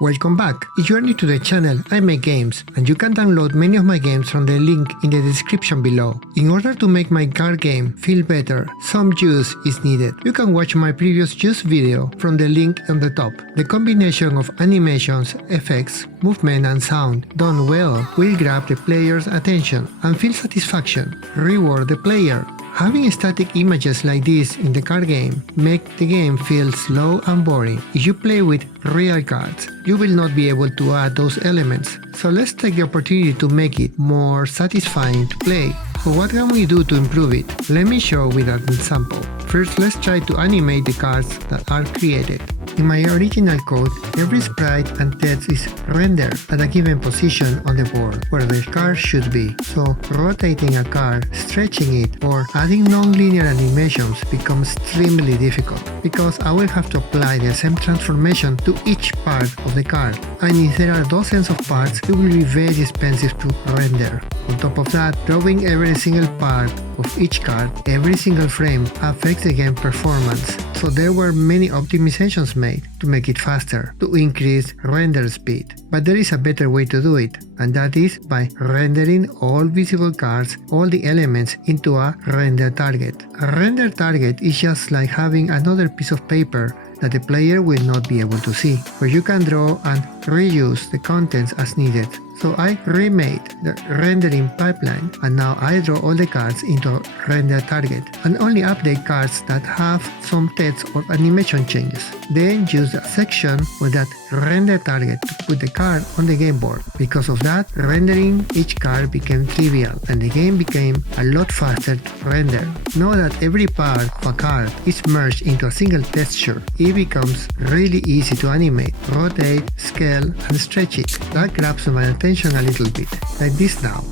Welcome back! If you are new to the channel, I make games, and you can download many of my games from the link in the description below. In order to make my card game feel better, some juice is needed. You can watch my previous juice video from the link on the top. The combination of animations, effects, movement and sound done well will grab the player's attention and feel satisfaction, reward the player. Having static images like this in the card game make the game feel slow and boring. If you play with real cards, you will not be able to add those elements. So let's take the opportunity to make it more satisfying to play. So what can we do to improve it? Let me show with an example. First, let's try to animate the cards that are created. In my original code, every sprite and text is rendered at a given position on the board where the card should be. So rotating a card, stretching it, or adding non-linear animations becomes extremely difficult because I will have to apply the same transformation to each part of the card. And if there are dozens of parts, it will be very expensive to render. On top of that, drawing every single part of each card, every single frame affects the game performance. So there were many optimizations made to make it faster, to increase render speed. But there is a better way to do it, and that is by rendering all visible cards, all the elements into a render target. A render target is just like having another piece of paper that the player will not be able to see, where you can draw and reuse the contents as needed. So I remade the rendering pipeline, and now I draw all the cards into a render target and only update cards that have some text or animation changes. Then use the section with that render target to put the card on the game board. Because of that, rendering each card became trivial and the game became a lot faster to render. Now that every part of a card is merged into a single texture, it becomes really easy to animate, rotate, scale and stretch it. That grabs my attention a little bit, like this now.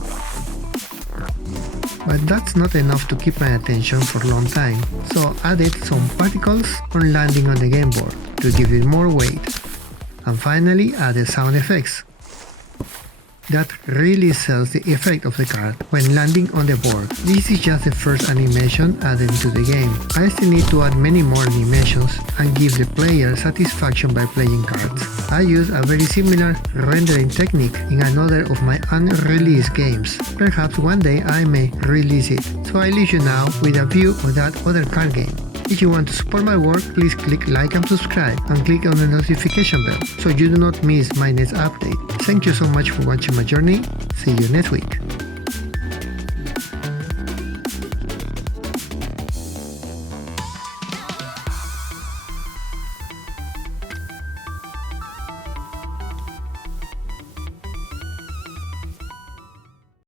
But that's not enough to keep my attention for a long time, so added some particles on landing on the game board to give it more weight. And finally added sound effects. That really sells the effect of the card when landing on the board. This is just the first animation added to the game. I still need to add many more animations and give the player satisfaction by playing cards. I use a very similar rendering technique in another of my unreleased games. Perhaps one day I may release it, so I leave you now with a view of that other card game. If you want to support my work, please click like and subscribe and click on the notification bell so you do not miss my next update. Thank you so much for watching my journey. See you next week.